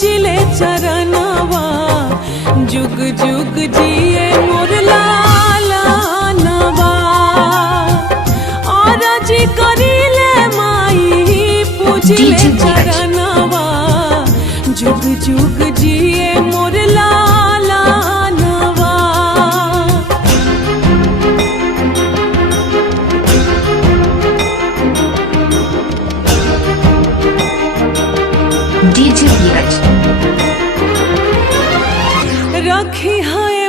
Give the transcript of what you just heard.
पूजिले चरणवा जुग जुग जिए मोर लाला नवा और जी करिले माई पूजिले चरणवा जुग जुग जिए मोर लाला नवा। DJ Viraj रखी है